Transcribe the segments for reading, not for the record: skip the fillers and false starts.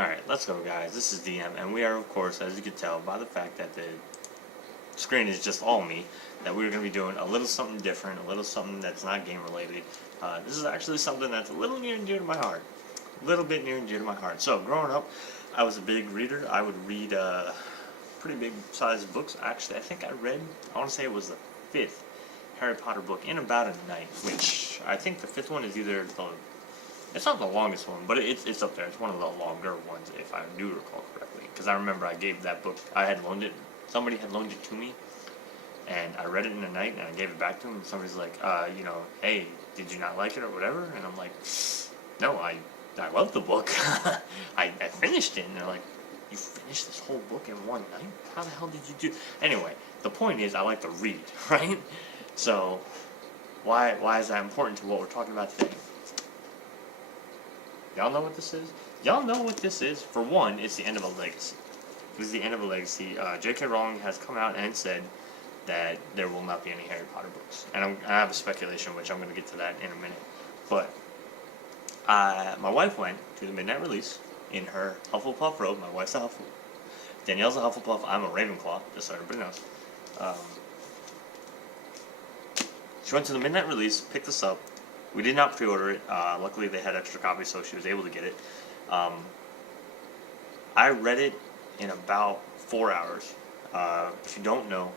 Alright, let's go guys. This is DM, and we are of course, as you can tell by the fact that the screen is just all me, that we're going to be doing a little something different, a little something that's not game related. This is actually something that's a little near and dear to my heart. A little bit near and dear to my heart. So, growing up, I was a big reader. I would read pretty big sized books. Actually, I think I want to say it was the 5th Harry Potter book in about a night, which I think the 5th one is either it's not the longest one, but it's up there. It's one of the longer ones, if I do recall correctly. Because I remember I gave that book, I had loaned it, somebody had loaned it to me, and I read it in a night, and I gave it back to him, and somebody's like, hey, did you not like it or whatever? And I'm like, no, I love the book. I finished it, and they're like, you finished this whole book in one night? How the hell did you do? Anyway, the point is, I like to read, right? So, why is that important to what we're talking about today? Y'all know what this is? Y'all know what this is? For one, it's the end of a legacy. This is the end of a legacy. J.K. Rowling has come out and said that there will not be any Harry Potter books. And I have a speculation, which I'm going to get to that in a minute. But my wife went to the midnight release in her Hufflepuff robe. My wife's a Hufflepuff. Danielle's a Hufflepuff. I'm a Ravenclaw, just so everybody knows. She went to the midnight release, picked us up. We did not pre-order it. Luckily, they had extra copies, so she was able to get it. I read it in about 4 hours. If you don't know,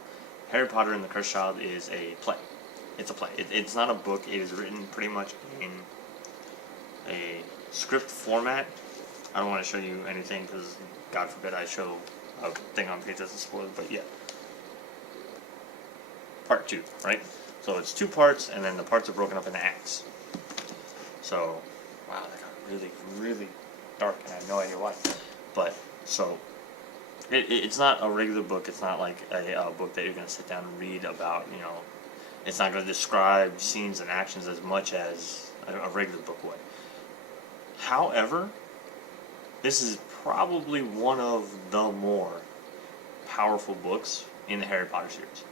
Harry Potter and the Cursed Child is a play. It's a play. It's not a book. It is written pretty much in a script format. I don't want to show you anything because, God forbid, I show a thing on page that's a spoiler, but yeah. Part 2, right? So it's 2 parts, and then the parts are broken up into acts. So, wow, that got really, really dark, and I have no idea why. But, so, it's not a regular book. It's not like a book that you're going to sit down and read about, it's not going to describe scenes and actions as much as a regular book would. However, this is probably one of the more powerful books in the Harry Potter series.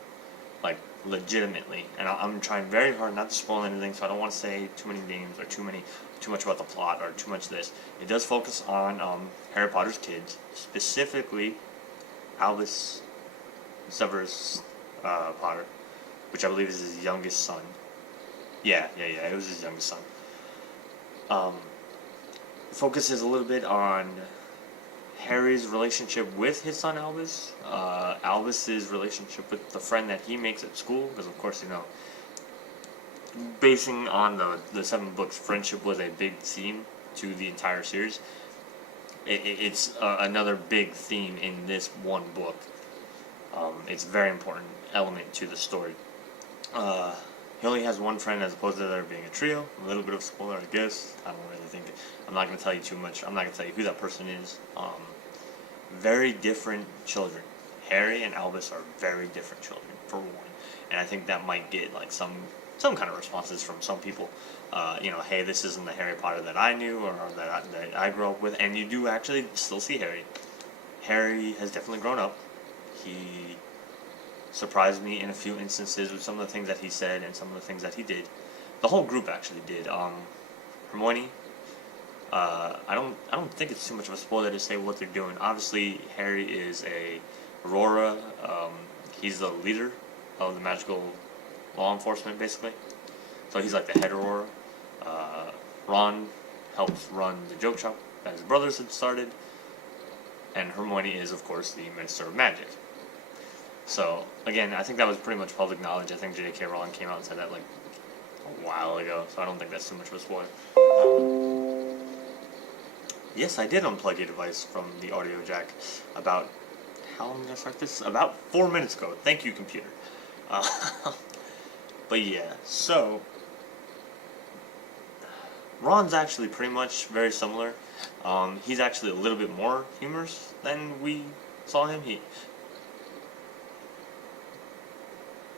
Like, legitimately. And I'm trying very hard not to spoil anything, so I don't want to say too many names or too much about the plot or too much this. It does focus on Harry Potter's kids, specifically Albus Severus Potter, which I believe is his youngest son. Yeah, it was his youngest son. Focuses a little bit on Harry's relationship with his son Albus, Albus's relationship with the friend that he makes at school, because of course, basing on the 7 books, friendship was a big theme to the entire series. It's another big theme in this one book. It's a very important element to the story. He only has one friend as opposed to there being a trio. A little bit of spoiler, I guess. I don't really think I'm not going to tell you too much. I'm not going to tell you who that person is. Very different children. Harry and Albus are very different children, for one. And I think that might get like some kind of responses from some people. Hey, this isn't the Harry Potter that I knew or that I grew up with. And you do actually still see Harry. Harry has definitely grown up. He surprised me in a few instances with some of the things that he said and some of the things that he did. The whole group actually did. Hermione, I don't think it's too much of a spoiler to say what they're doing. Obviously, Harry is a Aurora. He's the leader of the magical law enforcement, basically. So he's like the head Aurora. Ron helps run the joke shop that his brothers had started. And Hermione is, of course, the Minister of Magic. So, again, I think that was pretty much public knowledge. I think J.K. Rowling came out and said that, like, a while ago, so I don't think that's too much of a spoiler. Yes, I did unplug a device from the audio jack about, how long did I start this? About 4 minutes ago. Thank you, computer. But yeah, so, Ron's actually pretty much very similar. He's actually a little bit more humorous than we saw him.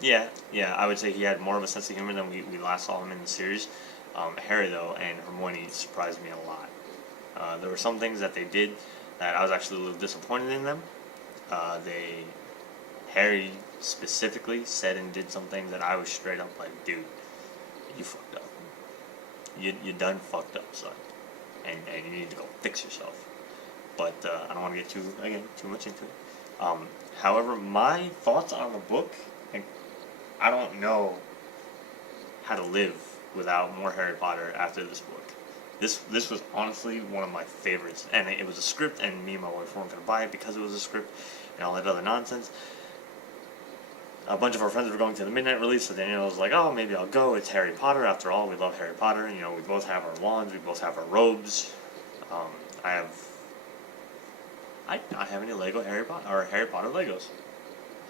Yeah, I would say he had more of a sense of humor than we last saw him in the series. Harry, though, and Hermione surprised me a lot. There were some things that they did that I was actually a little disappointed in them. Harry specifically said and did some things that I was straight up like, dude, you fucked up. You done fucked up, son. And you need to go fix yourself. but I don't want to get too much into it. However, my thoughts on the book, like, I don't know how to live without more Harry Potter after this book. This was honestly one of my favorites, and it was a script, and me and my wife weren't gonna buy it because it was a script and all that other nonsense. A bunch of our friends were going to the midnight release, so Danielle was like, "Oh, maybe I'll go. It's Harry Potter after all. We love Harry Potter. You know, we both have our wands, we both have our robes. I have any Lego Harry Potter Legos.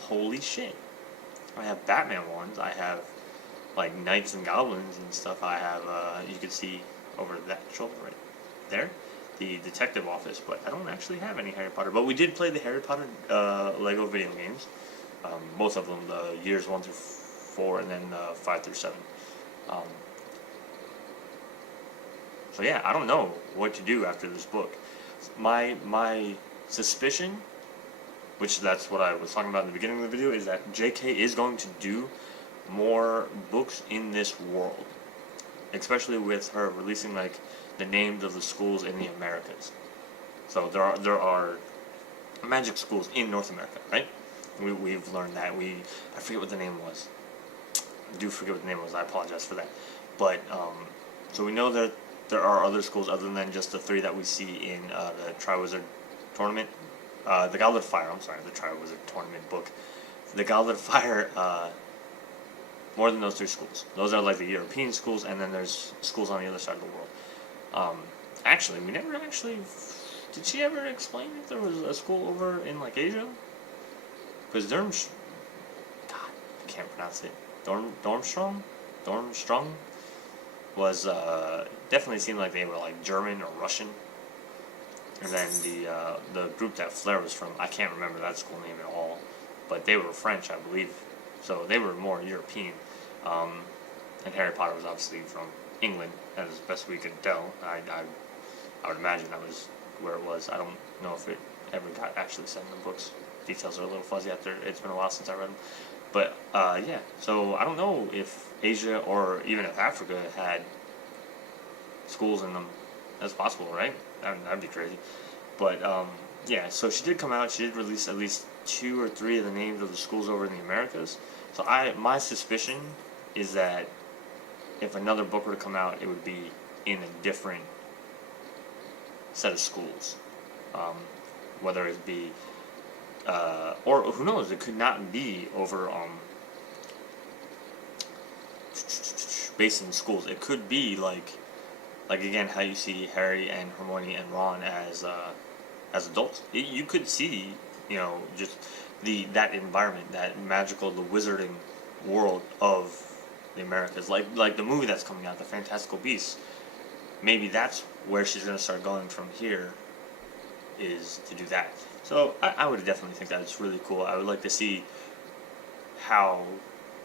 Holy shit! I have Batman ones. I have like knights and goblins and stuff. I have you can see over that shoulder right there, the detective office. But I don't actually have any Harry Potter. But we did play the Harry Potter Lego video games. Both of them, the years 1 through 4, and then 5 through 7. So yeah, I don't know what to do after this book. My suspicion, which that's what I was talking about in the beginning of the video, is that J.K. is going to do more books in this world, especially with her releasing like the names of the schools in the Americas. So there are magic schools in North America, right? We've learned that. I forget what the name was. I do forget what the name was. I apologize for that. But so we know that there are other schools other than just the 3 that we see in the Triwizard Tournament, the Goblet of Fire. I'm sorry, the Triwizard Tournament book. The Goblet of Fire. More than those 3 schools. Those are like the European schools, and then there's schools on the other side of the world. Actually, we never actually. Did she ever explain if there was a school over in like Asia? Because God, I can't pronounce it. Dormstrong was definitely seemed like they were like German or Russian. And then the group that Flair was from, I can't remember that school name at all, but they were French, I believe. So they were more European. And Harry Potter was obviously from England, as best we could tell. I would imagine that was where it was. I don't know if it ever got actually said in the books. Details are a little fuzzy after it's been a while since I read them. But yeah, so I don't know if Asia or even if Africa had schools in them. That's possible, right? That'd be crazy. But yeah, so she did come out. She did release at least 2 or 3 of the names of the schools over in the Americas. So my suspicion is that if another book were to come out, it would be in a different set of schools. Whether it be or who knows, it could not be over based in schools. It could be like again how you see Harry and Hermione and Ron as adults. You could see, you know, just that environment, that magical, the wizarding world of the Americas, like the movie that's coming out, The Fantastical Beasts. Maybe that's where she's going to start going from here, is to do that. So I would definitely think that it's really cool. I would like to see how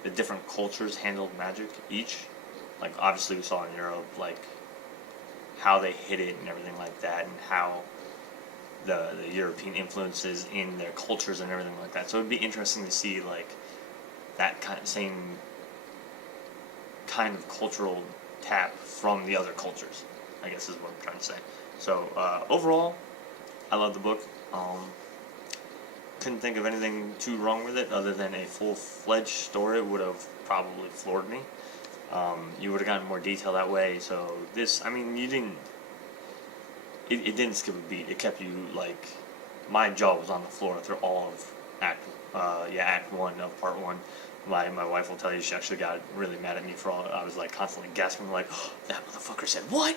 the different cultures handled magic each. Like obviously we saw in Europe, like how they hid it and everything like that, and how the European influences in their cultures and everything like that. So it'd be interesting to see like that same kind of cultural tap from the other cultures, I guess is what I'm trying to say. So overall, I love the book. Couldn't think of anything too wrong with it other than a full-fledged story would have probably floored me. You would have gotten more detail that way. So this, I mean, you didn't. It didn't skip a beat. It kept you like, my jaw was on the floor through all of Act 1 of Part 1. My wife will tell you she actually got really mad at me for all. I was like constantly gasping like, oh, that motherfucker said what?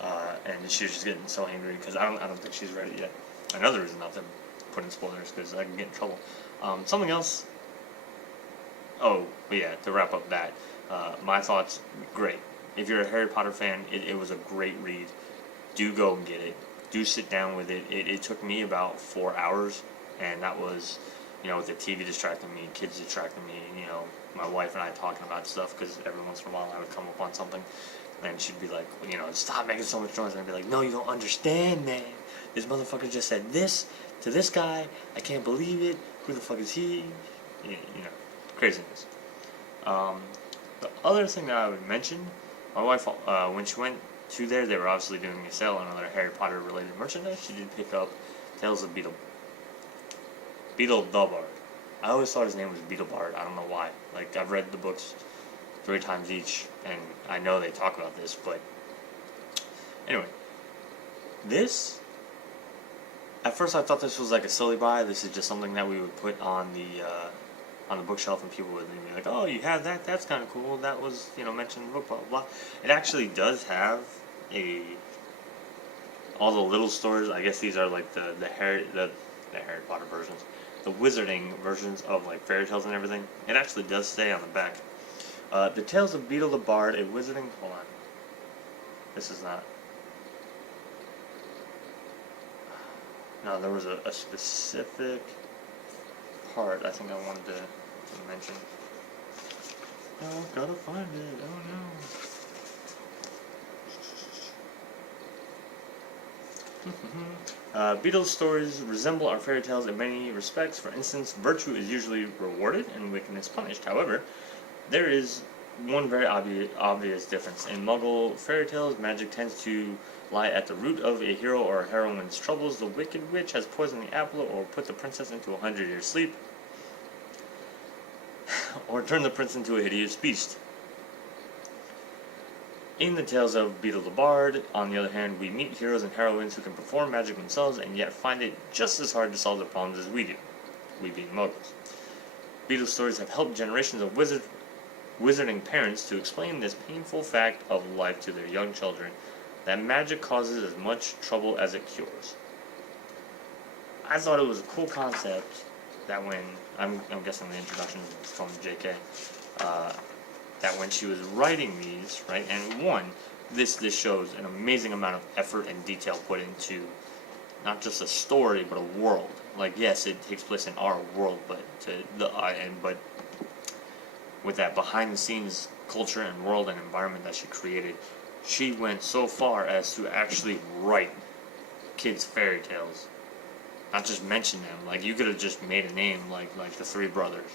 And she was just getting so angry because I don't think she's ready yet. Another reason not to put in spoilers because I can get in trouble. Something else. Oh, but yeah, to wrap up that, my thoughts, great. If you're a Harry Potter fan, it was a great read. Do go and get it. Do sit down with it. It took me about 4 hours, and that was, you know, with the TV distracting me, kids distracting me, you know, my wife and I talking about stuff, because every once in a while I would come up on something, and she'd be like, you know, stop making so much noise, and I'd be like, no, you don't understand, man. This motherfucker just said this to this guy. I can't believe it. Who the fuck is he? You know, craziness. The other thing that I would mention, my wife, when she went to there. They were obviously doing a sale on other Harry Potter related merchandise. She did pick up Tales of Beetle the Bard. I always thought his name was Beetle Bard. I don't know why. Like, I've read the books 3 times each, and I know they talk about this, but anyway, this, at first I thought this was like a silly buy. This is just something that we would put on the bookshelf, and people would be like, "Oh, you have that? That's kind of cool. That was, mentioned in the book, blah blah blah." It actually does have all the little stories. I guess these are like the Harry Potter versions, the Wizarding versions of like fairy tales and everything. It actually does say on the back, "The Tales of Beetle the Bard, a Wizarding." Hold on, this is not. No, there was a specific part I think I wanted to mention. Oh, gotta find it. Oh no. Beetle's stories resemble our fairy tales in many respects. For instance, virtue is usually rewarded and wickedness punished. However, there is one very obvious difference. In Muggle fairy tales, magic tends to lie at the root of a hero or heroine's troubles. The Wicked Witch has poisoned the apple or put the princess into a 100-year sleep, or turned the prince into a hideous beast. In the Tales of Beetle the Bard, on the other hand, we meet heroes and heroines who can perform magic themselves and yet find it just as hard to solve their problems as we do, we being Muggles. Beetle's stories have helped generations of wizarding parents to explain this painful fact of life to their young children, that magic causes as much trouble as it cures. I thought it was a cool concept that when, I'm guessing the introduction is from JK, that when she was writing these, right, and one, this shows an amazing amount of effort and detail put into not just a story, but a world. Like, yes, it takes place in our world, but but with that behind the scenes culture and world and environment that she created, she went so far as to actually write kids' fairy tales. Not just mention them. Like, you could have just made a name like the Three Brothers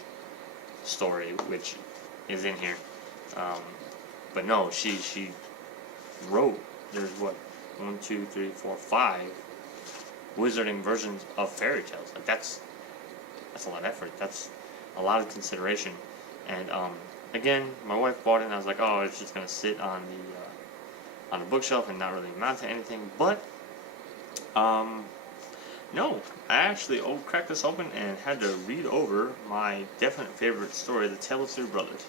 story, which is in here. But no, she wrote, there's what, 1, 2, 3, 4, 5 wizarding versions of fairy tales. Like, that's a lot of effort. That's a lot of consideration. And again, my wife bought it, and I was like, oh, it's just gonna sit on the bookshelf and not really amount to anything. But no, I actually cracked this open and had to read over my definite favorite story, The Tale of Three Brothers.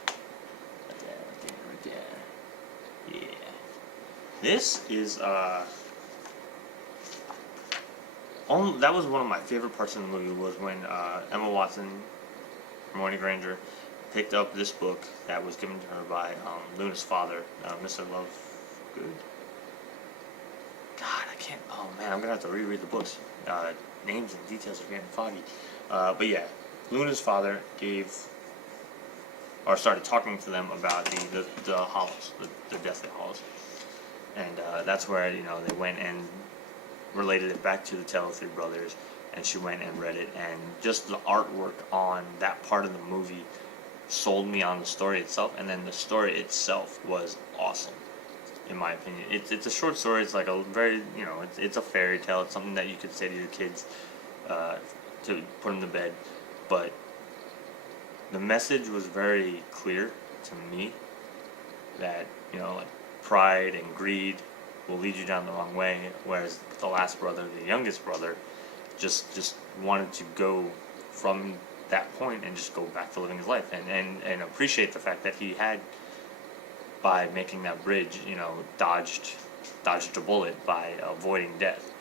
Right there. Yeah. This is that was one of my favorite parts of the movie, was when Emma Watson, Hermione Granger, picked up this book that was given to her by Luna's father, Mr. Lovegood. God, I can't. Oh man, I'm gonna have to reread the books. Names and details are getting foggy. But yeah, Luna's father started talking to them about the Hollows, the Deathly Hallows, and that's where they went and related it back to the Tale of Three Brothers, and she went and read it, and just the artwork on that part of the movie sold me on the story itself, and then the story itself was awesome, in my opinion. It's a short story. It's like a very, it's a fairy tale. It's something that you could say to your kids to put them to bed, but the message was very clear to me that, like, pride and greed will lead you down the wrong way, whereas the last brother, the youngest brother, just wanted to go from that point and just go back to living his life and appreciate the fact that he had, by making that bridge, dodged a bullet by avoiding death.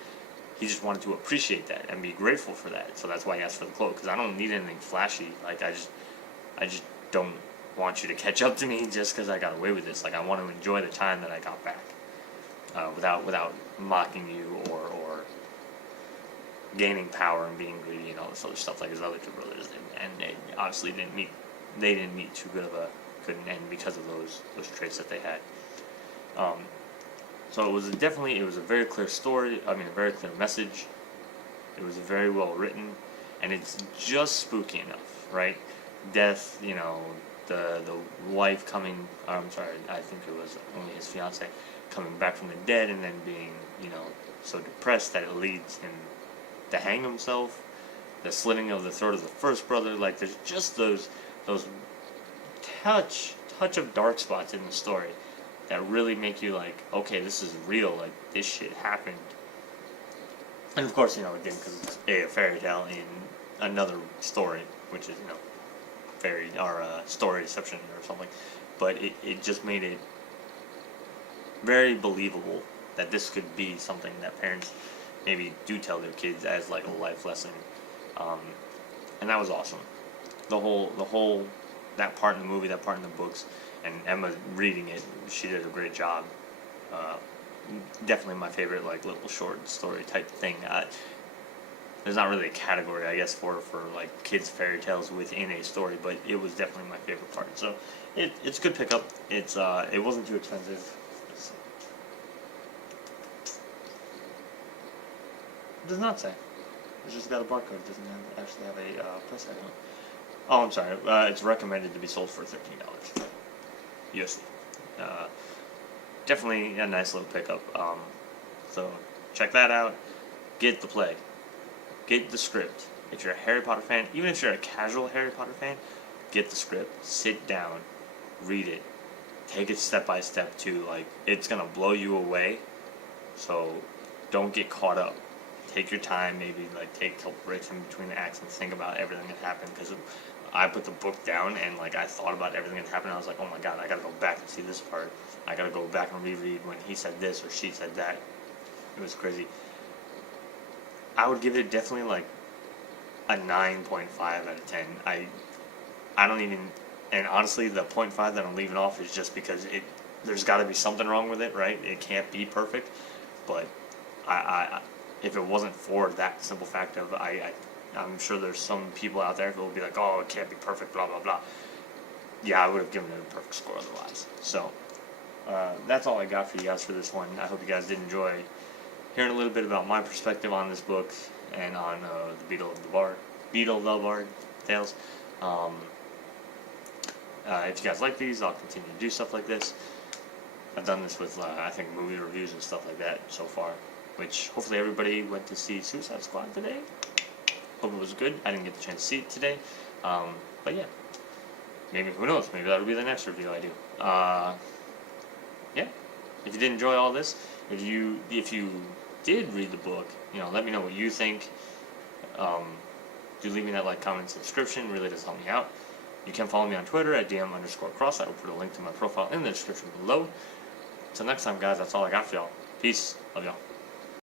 He just wanted to appreciate that and be grateful for that. So that's why he asked for the cloak, because I don't need anything flashy. Like, I just don't want you to catch up to me just because I got away with this. Like, I want to enjoy the time that I got back, without mocking you or gaining power and being greedy and all this other stuff like his other two brothers. And they obviously didn't meet too good of a good end because of those traits that they had. So it was a very clear story. I mean, a very clear message. It was very well written, and it's just spooky enough, right? Death, the wife coming. I'm sorry, I think it was only his fiance, coming back from the dead and then being, so depressed that it leads him to hang himself, the slitting of the throat of the first brother. Like, there's just those touch of dark spots in the story that really make you like, okay, this is real, like, this shit happened. And of course, again, because it's a fairy tale in another story, which is, story deception or something. But it just made it very believable that this could be something that parents maybe do tell their kids as like a life lesson. And that was awesome. The whole, that part in the movie, that part in the books, and Emma reading it, she did a great job. Definitely my favorite, like, little short story type thing. There's not really a category, I guess, for like kids fairy tales within a story, but it was definitely my favorite part. So it's a good pickup. It wasn't too expensive. It does not say. It's just got a barcode. It doesn't actually have a price tag on it. Oh, I'm sorry. It's recommended to be sold for $13 USD. Definitely a nice little pickup. So check that out. Get the play. Get the script. If you're a Harry Potter fan, even if you're a casual Harry Potter fan, get the script. Sit down. Read it. Take it step by step too. Like, it's gonna blow you away. So don't get caught up. Take your time, maybe like take a couple breaks in between the acts and think about everything that happened, because I put the book down and like I thought about everything that happened. I was like, oh my god, I gotta go back and see this part. I gotta go back and reread when he said this or she said that. It was crazy. I would give it definitely like a 9.5 out of 10. I don't even, and honestly the 0.5 that I'm leaving off is just because there's got to be something wrong with it, right? It can't be perfect, but I if it wasn't for that simple fact of I'm sure there's some people out there who will be like, oh, it can't be perfect, blah blah blah. Yeah, I would have given it a perfect score otherwise. So that's all I got for you guys for this one. I hope you guys did enjoy hearing a little bit about my perspective on this book and on the Beetle the Bard tales. If you guys like these, I'll continue to do stuff like this. I've done this with I think movie reviews and stuff like that so far, which hopefully everybody went to see Suicide Squad today. Hope it was good. I didn't get the chance to see it today, but yeah, maybe, who knows, maybe that'll be the next review I do. Yeah, if you did enjoy all this, if you did read the book, let me know what you think. Do leave me that like, comment, subscription. Really does help me out. You can follow me on Twitter at DM_cross. I will put a link to my profile in the description below. Till next time, guys, that's all I got for y'all. Peace. Love y'all.